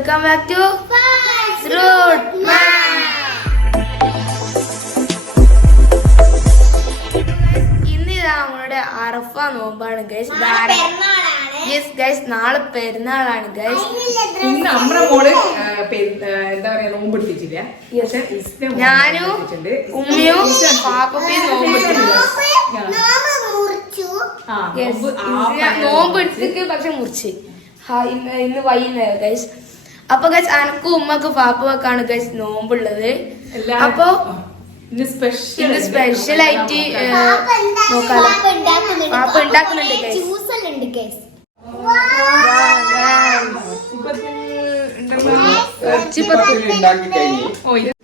Welcome back to faizroutemap. ഇന്നിതാ നമ്മളുടെ അറഫ നോമ്പാണ് ഗൈസ്. ഗൈസ് നാളെ പെരുന്നാളാണ് ഗൈസ്. ഇന്ന് നമ്മുടെ മോള് എന്താ പറയാ നോമ്പെടുത്തിട്ടില്ല. ഞാനും ഉമ്മയും പാപ്പയും നോമ്പെടുത്തിട്ടില്ല. നോമ്പെടുത്തിട്ട് പക്ഷെ മുറിച്ച് ഇന്ന് വൈകുന്നേരം ഗൈസ്. അപ്പൊ ഗൈസ് അനക്കും ഉമ്മക്കും പാപ്പക്കാണ് ഗൈസ് നോമ്പുള്ളത്. അപ്പൊ ഇന്ന് സ്പെഷ്യൽ ആയിട്ട് നോക്കാം. പാപ്പ ഉണ്ടാക്കുന്നുണ്ട് ഗൈസ്.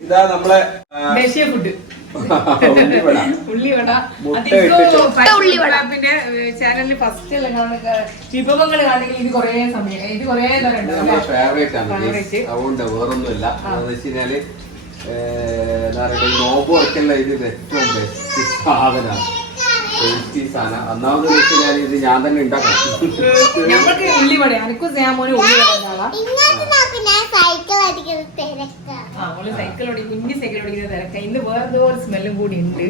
ഇതാ നമ്മളെ ദേശീയ ഫുഡ് ഉള്ളിവട. പിന്നെ ചാനലിൽ ഫസ്റ്റ് വിഭവങ്ങൾ കാണുമെങ്കിൽ ഇത് കുറേ സമയം ഇത് കുറേ ഫേവറേറ്റ് ആണ്. അതുകൊണ്ട് വേറൊന്നുമില്ല. എന്ന് വെച്ചാല് നോമ്പ് ഉറക്കല്ല, ഇത് ഏറ്റവും ബെസ്റ്റ് സാധനമാണ്. ടേസ്റ്റി സാധനം. ഒന്നാമത് വെച്ചാൽ ഇത് ഞാൻ തന്നെ ഉണ്ടാക്കണം. ഞങ്ങൾക്ക് ഉള്ളിവട എനിക്കും സാമോന് ഉള്ളിവട സൈക്കിൾ ഓടി കുഞ്ഞു സൈക്കിൾ ഓടിക്കുന്ന തിരക്ക. ഇന്ന് വേറെ ഒരു സ്മെല്ലും കൂടി ഉണ്ട്.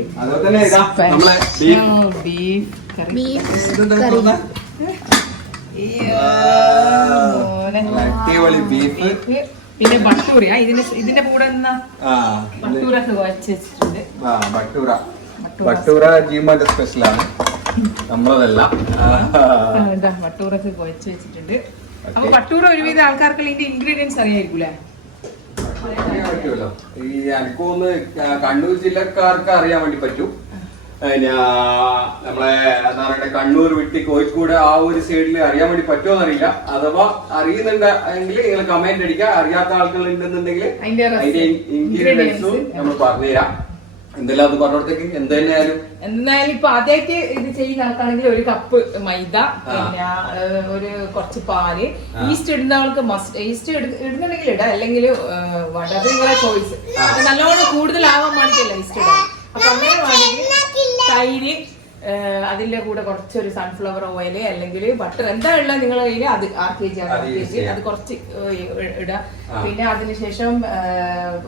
പിന്നെ ബട്ടൂറ ഇതിന്റെ കൂടെ ബട്ടൂറ വെച്ചിട്ടുണ്ട്. ബട്ടൂറ ജീമാന്റെ സ്പെഷ്യലാണ്, നമ്മളതല്ല. ബട്ടൂറൊക്കെ കുഴച്ച് വെച്ചിട്ടുണ്ട്. അപ്പൊ ബട്ടൂറ ഒരുവിധ ആൾക്കാർക്ക് ഇതിന്റെ ഇൻഗ്രീഡിയൻസ് അറിയായിരിക്കൂലേ? പറ്റുമല്ലോ. ഈ എനിക്കൊന്ന് കണ്ണൂർ ജില്ലക്കാർക്ക് അറിയാൻ വേണ്ടി പറ്റും. നമ്മളെ എന്താ പറയുക, കണ്ണൂർ വിട്ട് കോഴിക്കോട് ആ ഒരു സൈഡിൽ അറിയാൻ വേണ്ടി പറ്റുമോ എന്നറിയില്ല. അഥവാ അറിയുന്നുണ്ടെങ്കിൽ നിങ്ങൾ കമന്റ് അടിക്കുക. അറിയാത്ത ആൾക്കാർ ഉണ്ടെന്നുണ്ടെങ്കിൽ അതിന്റെ ഇൻഗ്രീഡിയൻസും നമ്മൾ പറഞ്ഞുതരാം. എന്തെല്ലാം അത് പറഞ്ഞോടത്തേക്ക് എന്തായാലും ഇപ്പൊ ആദ്യമായിട്ട് ഇത് ചെയ്യുന്ന ആൾക്കാണെങ്കിൽ ഒരു കപ്പ് മൈദ, പിന്നെ ഒരു കുറച്ച് പാല്, ഈസ്റ്റ് ഇടുന്നവർക്ക് മസ്റ്റ് ഈസ്റ്റ് ഇടുന്നുണ്ടെങ്കിൽ ഇടാം, അല്ലെങ്കിൽ വട, അത് നിങ്ങളെ ചോയ്സ്. നല്ലോണം കൂടുതലാവാൻ വേണ്ടിട്ടല്ല ഈസ്റ്റ് ഇടാം. അപ്പൊ അങ്ങനെ വേണമെങ്കിൽ തൈര്, അതിന്റെ കൂടെ കുറച്ചൊരു സൺഫ്ലവർ ഓയിൽ അല്ലെങ്കിൽ ബട്ടർ എന്താ ഉള്ള നിങ്ങളുടെ കയ്യിൽ അത് 6 kg അത് കുറച്ച് ഇടാം. പിന്നെ അതിനുശേഷം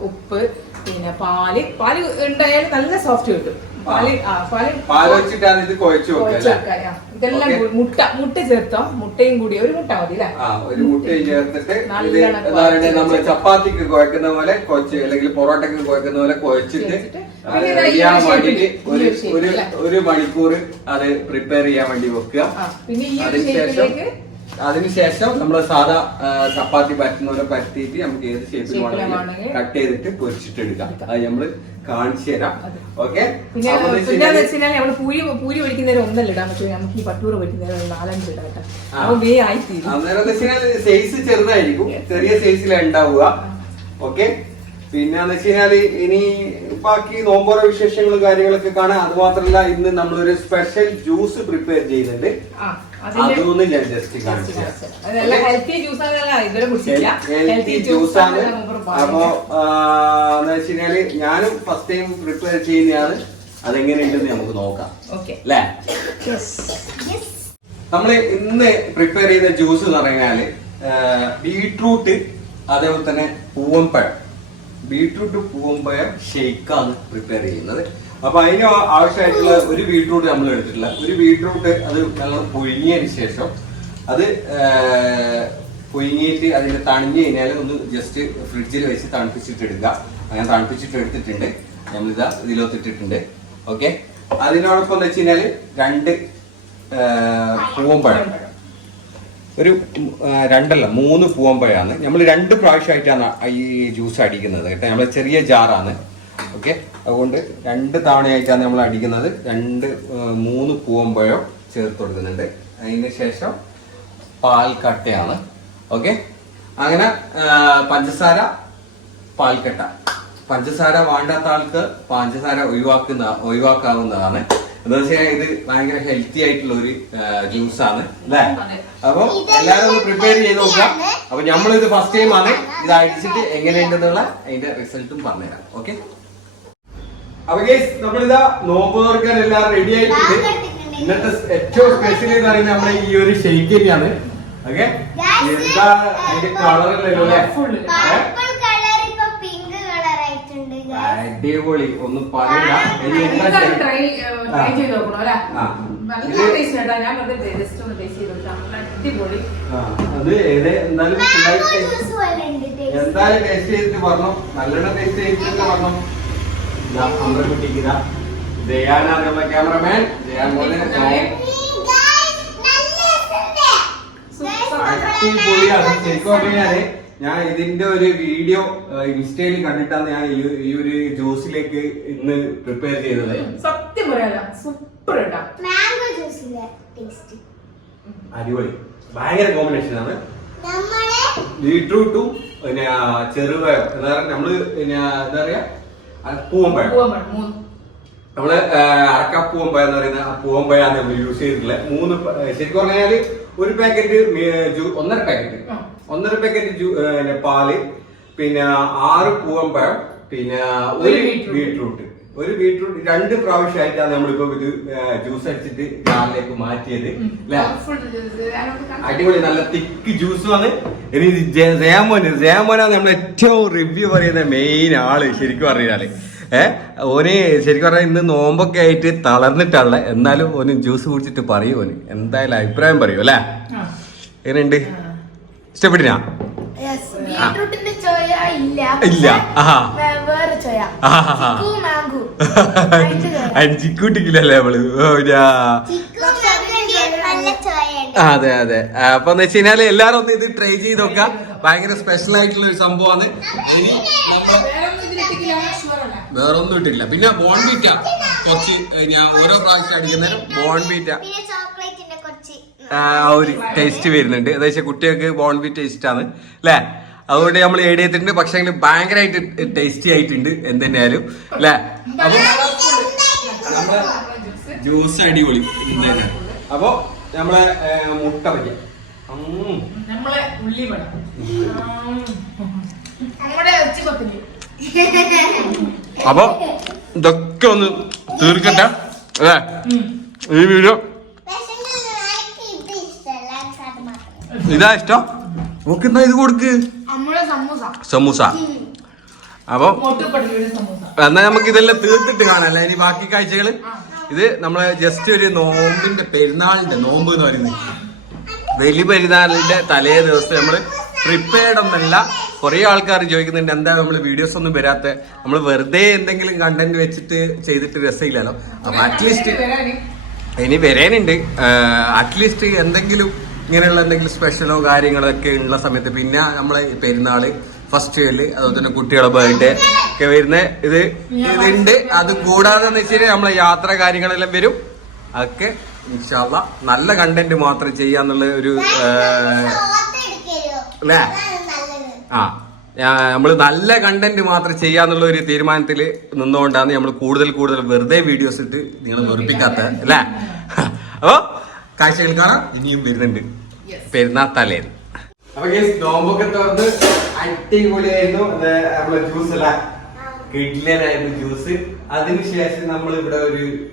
ഉപ്പ്, പിന്നെ പാല് ഉണ്ടായാലും നല്ല സോഫ്റ്റ് കിട്ടും. ഇതെല്ലാം മുട്ട ചേർത്തോ, മുട്ടയും കൂടി ഒരു മുട്ട മതി അല്ലേ? ഒരു മുട്ടയും ചേർത്തിട്ട് നമ്മള് ചപ്പാത്തിക്ക് കുഴക്കുന്ന പോലെ കുഴച്ച്, അല്ലെങ്കിൽ പൊറോട്ടക്ക് കുഴക്കുന്ന പോലെ കുഴച്ചിട്ട് ചെയ്യാൻ വേണ്ടിട്ട് ഒരു മണിക്കൂർ അത് പ്രിപ്പയർ ചെയ്യാൻ വേണ്ടി വെക്കുക. അതിനുശേഷം നമ്മള് സാധാ ചപ്പാത്തി പറ്റുന്ന പോലെ പരത്തിയിട്ട് നമുക്ക് ഏത് ഷേപ്പിൽ വേണമെങ്കിൽ കട്ട് ചെയ്തിട്ട് പൊരിച്ചിട്ട് എടുക്കാം. അത് നമ്മള് കാണിച്ചു തരാം. ഓക്കെ. നമ്മള് പൂരി പൊരിക്കുന്നതിന് ഒന്നല്ല ഇടാൻ പറ്റും, നമുക്ക് ഈ പട്ടൂറ് പൊരിക്കുന്നതിന് 4-5 ഇടാം കേട്ടോ. അന്നേരം സൈസ് ചെറുതായിരിക്കും, ചെറിയ സൈസിലാണ് ഉണ്ടാവുക. ഓക്കെ. പിന്നെന്ന് വെച്ച് കഴിഞ്ഞാല് ഇനി ബാക്കി നോമ്പോറ വിശേഷങ്ങളും കാര്യങ്ങളൊക്കെ കാണാം. അത് മാത്രമല്ല, ഇന്ന് നമ്മളൊരു സ്പെഷ്യൽ ജ്യൂസ് പ്രിപ്പയർ ചെയ്യുന്നുണ്ട്. അതൊന്നും ഞാൻ ജസ്റ്റ് കാണിച്ചു തരാം. ഹെൽത്തി ജ്യൂസാണ്. അപ്പൊ എന്ന് വെച്ച് കഴിഞ്ഞാല് ഞാനും ഫസ്റ്റ് ടൈം പ്രിപ്പയർ ചെയ്യുന്നതാണ്. അതെങ്ങനെയുണ്ടെന്ന് നമുക്ക് നോക്കാം അല്ലേ? നമ്മള് ഇന്ന് പ്രിപ്പയർ ചെയ്യുന്ന ജ്യൂസ് എന്ന് പറഞ്ഞാല് ബീട്രൂട്ട്, അതേപോലെ തന്നെ പൂവമ്പഴം, ബീട്രൂട്ട് പൂവമ്പഴം ഷെയ്ക്കാണ് പ്രിപ്പയർ ചെയ്യുന്നത്. അപ്പൊ അതിന് ആവശ്യമായിട്ടുള്ള ഒരു ബീട്രൂട്ട് നമ്മൾ എടുത്തിട്ടില്ല. ഒരു ബീട്രൂട്ട് അത് നമ്മൾ പുഴുങ്ങിയതിന് ശേഷം അത് പുഴുങ്ങിയിട്ട് അതിന് തണിഞ്ഞു കഴിഞ്ഞാൽ ഒന്ന് ജസ്റ്റ് ഫ്രിഡ്ജിൽ വെച്ച് തണുപ്പിച്ചിട്ട് എടുക്കുക. അങ്ങനെ തണുപ്പിച്ചിട്ട് എടുത്തിട്ടുണ്ട്. നമ്മളിതാ ഇതിലൊത്തിട്ടിട്ടുണ്ട്. ഓക്കെ. അതിനോടൊപ്പം എന്ന് വെച്ച് കഴിഞ്ഞാല് 2 പൂവമ്പഴം, ഒരു 3 പൂവമ്പഴമാണ്. നമ്മൾ 2 പ്രാവശ്യമായിട്ടാണ് ഈ ജ്യൂസ് അടിക്കുന്നത് കേട്ടോ. നമ്മളെ ചെറിയ ജാറാണ്. ഓക്കെ. അതുകൊണ്ട് 2 തവണയായിട്ടാണ് നമ്മൾ അടിക്കുന്നത്. 3 പൂവമ്പഴം ചേർത്ത് കൊടുക്കുന്നുണ്ട്. അതിന് ശേഷം പാൽക്കട്ടയാണ്. ഓക്കെ. അങ്ങനെ പഞ്ചസാര, പാൽക്കട്ട. പഞ്ചസാര വേണ്ടാത്ത ആൾക്ക് പഞ്ചസാര ഒഴിവാക്കാവുന്നതാണ്. എന്താ വെച്ചാൽ ഇത് ഭയങ്കര ഹെൽത്തി ആയിട്ടുള്ള ഒരു ജ്യൂസാണ് അല്ലേ? അപ്പൊ എല്ലാരും ഒന്ന് പ്രിപ്പയർ ചെയ്ത് നോക്കാം. അപ്പൊ നമ്മളിത് ഫസ്റ്റ് ടൈം ആണ് ഇത് അടിച്ചിട്ട് എങ്ങനെയുണ്ടെന്നുള്ള അതിന്റെ റിസൾട്ടും പറഞ്ഞുതരാം. ഓക്കെ. അപ്പൊ ഗൈസ്, നമ്മളിതാ നോമ്പ് തുറക്കാൻ എല്ലാവരും റെഡി ആയിട്ടുണ്ട്. ഇന്നത്തെ ഏറ്റവും സ്പെഷ്യൽ എന്ന് പറയുന്നത് നമ്മുടെ ഈ ഒരു ഷെയ്ക്ക് തന്നെയാണ്. ഓക്കെ എന്താ അതിന്റെ കളറില്ലല്ലോ അല്ലേ? അടിപൊളി, ഒന്നും പറയില്ല. അത് എന്തായാലും ടേസ്റ്റ് ചെയ്തിട്ട് പറഞ്ഞു, നല്ലോണം ടേസ്റ്റ് ചെയ്തിട്ട് പറഞ്ഞു. നമ്മുടെ കുട്ടിക്ക് ഇതാ ദയാനാണ് നമ്മുടെ ക്യാമറമാൻ. ദയാൻ പോലെ അടിപൊളിയാണ്. ശരിക്കും പറഞ്ഞാല് ഞാൻ ഇതിന്റെ ഒരു വീഡിയോ ഇൻസ്റ്റയിൽ കണ്ടിട്ടാണ് ഞാൻ ഈ ഒരു ജ്യൂസിലേക്ക് ഇന്ന് പ്രിപ്പയർ ചെയ്തത്. സത്യം പറയാ സൂപ്പർ അടിപൊളി, ഭയങ്കര കോമ്പിനേഷൻ ആണ്. ബീട്രൂട്ടും പിന്നെ ചെറുപഴം, എന്താ പറയാ നമ്മള് പിന്നെ എന്താ പറയാ പൂവമ്പഴം, നമ്മള് അരക്കപ്പൂവമ്പഴം എന്ന് പറയുന്ന പൂവമ്പഴാണ് നമ്മൾ യൂസ് ചെയ്തിട്ടുള്ളത്. 3 ശരിക്കും പറഞ്ഞാല് ഒരു പാക്കറ്റ് 1.5 പാക്കറ്റ് പാല്, പിന്നെ 6 പൂവമ്പഴം, പിന്നെ ഒരു ബീട്രൂട്ട് 2 പ്രാവശ്യമായിട്ടാണ് നമ്മളിപ്പോ ഇത് ജ്യൂസ് അടിച്ചിട്ട് ജാറിലേക്ക് മാറ്റിയത് അല്ലെ. അടിപൊളി, നല്ല തിക്ക് ജ്യൂസുമാണ്. ഇനി ജയാമോനാണ് നമ്മൾ ഏറ്റവും റിവ്യൂ പറയുന്ന മെയിൻ ആള്. ശരിക്കും പറഞ്ഞാല് ഓന് ശരിക്കും പറഞ്ഞാൽ ഇന്ന് നോമ്പൊക്കെ ആയിട്ട് തളർന്നിട്ടുള്ള, എന്നാലും ഓന് ജ്യൂസ് കുടിച്ചിട്ട് പറയും. ഓന് എന്തായാലും അഭിപ്രായം പറയൂ അല്ലെ. എങ്ങനെയുണ്ട്, ഇഷ്ടപ്പെട്ടിനാ? ഇല്ല, ചിക്കൂട്ടിക്കില്ലല്ലേ നമ്മള്. അതെ അതെ. അപ്പൊ എന്ന് വെച്ച് കഴിഞ്ഞാല് എല്ലാരും ഒന്ന് ഇത് ട്രൈ ചെയ്ത് നോക്കാം. ഭയങ്കര സ്പെഷ്യൽ ആയിട്ടുള്ള ഒരു സംഭവമാണ്. ഇനി വേറൊന്നും ഇട്ടില്ല. പിന്നെ ബോൺബീറ്റ കുറച്ച് ഞാൻ ഓരോ പ്രാവശ്യം അടിക്കുന്നേരം ബോൺബീറ്റ ഒരു ടേസ്റ്റ് വരുന്നുണ്ട്. അതായത് കുട്ടികൾക്ക് ബോൺബീറ്റ ഇഷ്ടമാണ് അല്ലെ. അതുകൊണ്ട് നമ്മൾ ഏഡ് ചെയ്തിട്ടുണ്ട്. പക്ഷെ ഭയങ്കരമായിട്ട് ടേസ്റ്റി ആയിട്ടുണ്ട് എന്തെന്നായാലും അല്ലെ. അപ്പൊ നമ്മളെ ജ്യൂസ് അടിപൊളി. അപ്പൊ നമ്മളെ മുട്ട വയ്ക്കാം. അപ്പൊ ഇതൊക്കെ ഒന്ന് തീർക്കട്ടെ അല്ലേ ഈ വീഡിയോ. ഇതാ ഇഷ്ടം, നോക്കെന്താ ഇത് കൊടുക്ക് സമൂസ. അപ്പൊ എന്നാ നമുക്ക് ഇതെല്ലാം തീർത്തിട്ട് കാണാല്ലേ ഇനി ബാക്കി കാഴ്ചകള്. ഇത് നമ്മളെ ജസ്റ്റ് ഒരു നോമ്പിന്റെ പെരുന്നാളിന്റെ നോമ്പ് എന്ന് പറയുന്നത്, വലിയ പെരുന്നാളിന്റെ തലേ ദിവസം നമ്മള് പ്രിപ്പയർഡ് ഒന്നല്ല. കുറെ ആൾക്കാർ ചോദിക്കുന്നുണ്ട് എന്താ നമ്മള് വീഡിയോസ് ഒന്നും വരാത്ത. നമ്മൾ വെറുതെ എന്തെങ്കിലും കണ്ടന്റ് വെച്ചിട്ട് ചെയ്തിട്ട് രസമില്ലല്ലോ. അപ്പൊ അറ്റ്ലീസ്റ്റ് ഇനി വരാനുണ്ട്. അറ്റ്ലീസ്റ്റ് എന്തെങ്കിലും ഇങ്ങനെയുള്ള എന്തെങ്കിലും സ്പെഷ്യലോ കാര്യങ്ങളോ ഒക്കെ ഉള്ള സമയത്ത്, പിന്നെ നമ്മളെ പെരുന്നാള്, ഫെസ്റ്റിവല്, അതുപോലെ തന്നെ കുട്ടികളുടെ ബർത്ത്ഡേ ഒക്കെ വരുന്ന ഇതുണ്ട്. അത് കൂടാതെ എന്ന് വെച്ച് കഴിഞ്ഞാൽ നമ്മളെ യാത്ര കാര്യങ്ങളെല്ലാം വരും. അതൊക്കെ ഇൻഷാ അല്ലാ നല്ല കണ്ടന്റ് മാത്രം ചെയ്യാന്നുള്ള ഒരു അല്ലേ. നമ്മള് നല്ല കണ്ടന്റ് മാത്രം ചെയ്യാന്നുള്ള ഒരു തീരുമാനത്തിൽ നിന്നുകൊണ്ടാണ് നമ്മൾ കൂടുതൽ വെറുതെ വീഡിയോസ് ഇട്ട് നിങ്ങൾ വെറുപ്പിക്കാത്ത അല്ലേ. അപ്പൊ കാഴ്ചകൾ കാണാം ഇനിയും വരുന്നുണ്ട് പെരുന്നാൾ തലേന്ന്. അപ്പൊ നോമ്പൊക്കെ തുറന്ന് അടിപൊളിയായിരുന്നു നമ്മളെ ജ്യൂസ് അല്ല, കിഡ്ലനായിരുന്നു ജ്യൂസ്. അതിനുശേഷം നമ്മൾ ഇവിടെ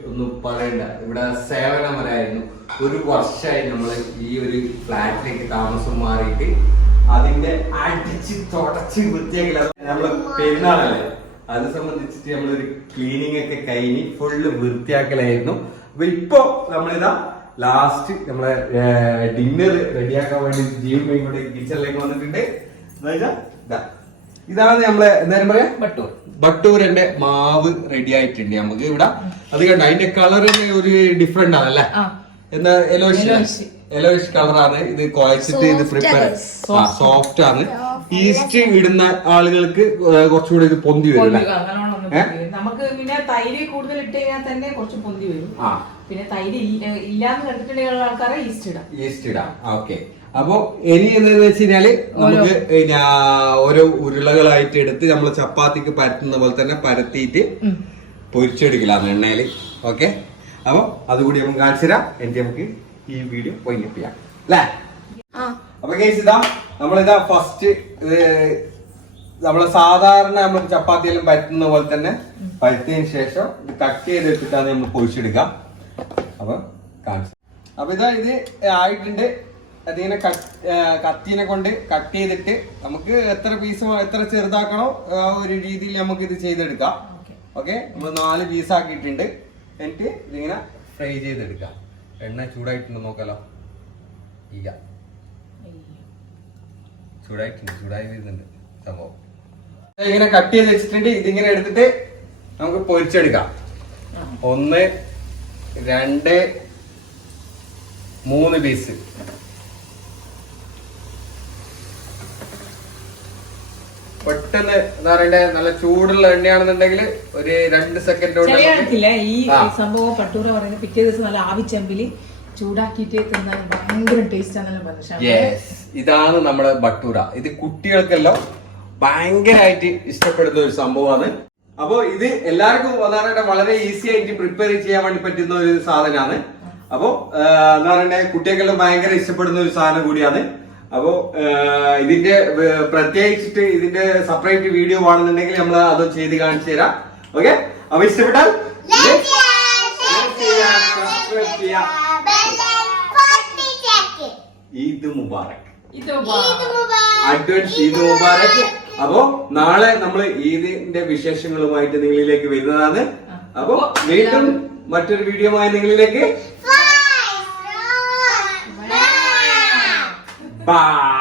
ഒന്നും പറയണ്ട, ഇവിടെ സേവനമരായിരുന്നു. 1 വർഷമായി നമ്മള് ഈ ഒരു ഫ്ലാറ്റിലേക്ക് താമസം മാറിയിട്ട് അതിന്റെ അടിച്ച് തുടച്ച് വൃത്തിയാക്കില്ല. നമ്മള് പെരുന്നാളല്ലേ, അത് സംബന്ധിച്ചിട്ട് നമ്മളൊരു ക്ലീനിങ് ഒക്കെ കഴിഞ്ഞ് ഫുള്ള് വൃത്തിയാക്കലായിരുന്നു. അപ്പൊ ഇപ്പൊ നമ്മളിതാ ലാസ്റ്റ് നമ്മളെ ഡിന്നർ റെഡിയാക്കാൻ വേണ്ടി ജീവൻ കൂടെ കിച്ചണിലേക്ക് വന്നിട്ടുണ്ട്. ഇതാണ് നമ്മളെ എന്തായാലും പറയാ ബട്ടൂരന്റെ മാവ് റെഡി ആയിട്ടുണ്ട് നമുക്ക് ഇവിടെ. അത് കണ്ട അതിന്റെ കളർ ഒരു ഡിഫറെന്റ് ആണല്ലേ, എന്താ യെലോയിഷ് കളറാണ്. ഇത് കുഴച്ചിട്ട് ഇത് പ്രിപ്പയർ സോഫ്റ്റ് ആണ്. ഈസ്റ്റ് ഇടുന്ന ആളുകൾക്ക് കുറച്ചുകൂടി ഇത് പൊന്തി വരും. നമുക്ക് പിന്നെ തൈര് കൂടുതൽ ഇട്ട് കഴിഞ്ഞാൽ തന്നെ കുറച്ച് പൊന്തി വരും. പിന്നെ തൈര് ഇല്ലാന്ന് കണ്ടിട്ടുള്ള ആൾക്കാരെ ഈസ്റ്റ് ഇടാം. ഓക്കെ. അപ്പൊ ഇനി എന്താന്ന് വെച്ച് കഴിഞ്ഞാല് നമുക്ക് ഓരോ ഉരുളകളായിട്ട് എടുത്ത് നമ്മള് ചപ്പാത്തിക്ക് പരത്തുന്ന പോലെ തന്നെ പരത്തിയിട്ട് പൊരിച്ചെടുക്കലാണ് എണ്ണയില്. ഓക്കെ. അപ്പൊ അതുകൂടി നമുക്ക് കാണിച്ചു തരാം. എന്നിട്ട് നമുക്ക് ഈ വീഡിയോ വൈൻഡപ്പ് ചെയ്യാം അല്ലേ. അപ്പൊ ഗൈസ് ഇതാ നമ്മളിതാ ഫസ്റ്റ് നമ്മള് സാധാരണ നമ്മൾ ചപ്പാത്തിയെല്ലാം പരത്തുന്ന പോലെ തന്നെ പരത്തിയതിനു ശേഷം ഇത് കട്ട് ചെയ്തെടുത്തിട്ടാണ് നമ്മൾ പൊരിച്ചെടുക്കാം. അപ്പൊ കാണിച്ചു. അപ്പൊ ഇതാ ഇത് ആയിട്ടുണ്ട്. അതിങ്ങനെ കത്തിനെ കൊണ്ട് കട്ട് ചെയ്തിട്ട് നമുക്ക് എത്ര പീസ് എത്ര ചെറുതാക്കണോ ആ ഒരു രീതിയിൽ നമുക്ക് ഇത് ചെയ്തെടുക്കാം. ഓക്കെ, നമ്മൾ 4 പീസ് ആക്കിയിട്ടുണ്ട്. എന്നിട്ട് ഇതിങ്ങനെ ഫ്രൈ ചെയ്തെടുക്കാം. എണ്ണ ചൂടായിട്ടുണ്ട് നോക്കാലോ. ഇല്ല, ചൂടായി വരുന്നുണ്ട് സംഭവം. ഇങ്ങനെ കട്ട് ചെയ്ത് വെച്ചിട്ടുണ്ട്. ഇതിങ്ങനെ എടുത്തിട്ട് നമുക്ക് പൊരിച്ചെടുക്കാം. 1 2 3 പീസ്. പെട്ടെന്ന് എന്താ പറയണ്ടേ, നല്ല ചൂടുള്ള എണ്ണയാണെന്നുണ്ടെങ്കിൽ ഒരു 2 സെക്കൻഡ് കൊണ്ട് ഈ സംഭവം പട്ടൂറ പറയുന്നത് പിറ്റേ ദിവസം നല്ല ആവിച്ചെമ്പില് ചൂടാക്കിയിട്ട് തിന്നാൽ ഭയങ്കര ടേസ്റ്റ് ആണല്ലോ. ഇതാണ് നമ്മുടെ ബട്ടൂര. ഇത് കുട്ടികൾക്കെല്ലാം ഭയങ്കരമായിട്ട് ഇഷ്ടപ്പെടുന്ന ഒരു സംഭവമാണ്. അപ്പൊ ഇത് എല്ലാവർക്കും വളരെ ഈസി ആയിട്ട് പ്രിപ്പയർ ചെയ്യാൻ വേണ്ടി പറ്റുന്ന ഒരു സാധനമാണ്. അപ്പൊ എന്താ പറയണ്ടേ, കുട്ടികൾക്കെല്ലാം ഭയങ്കര ഇഷ്ടപ്പെടുന്ന ഒരു സാധനം കൂടിയാണ്. അപ്പോ ഇതിന്റെ പ്രത്യേകിച്ചിട്ട് ഇതിന്റെ സെപ്പറേറ്റ് വീഡിയോ ആണെന്നുണ്ടെങ്കിൽ നമ്മൾ അത് ചെയ്ത് കാണിച്ചു തരാം. ഓക്കെ, അപ്പൊ ഇഷ്ടപ്പെട്ടാൽ ഈദ് മുബാറക്, അഡ്വാൻസ് ഈദ് മുബാറക്. അപ്പോ നാളെ നമ്മൾ ഈദിന്റെ വിശേഷങ്ങളുമായിട്ട് നിങ്ങളിലേക്ക് വരുന്നതാണ്. അപ്പോ വീണ്ടും മറ്റൊരു വീഡിയോമായി നിങ്ങളിലേക്ക്. Bye.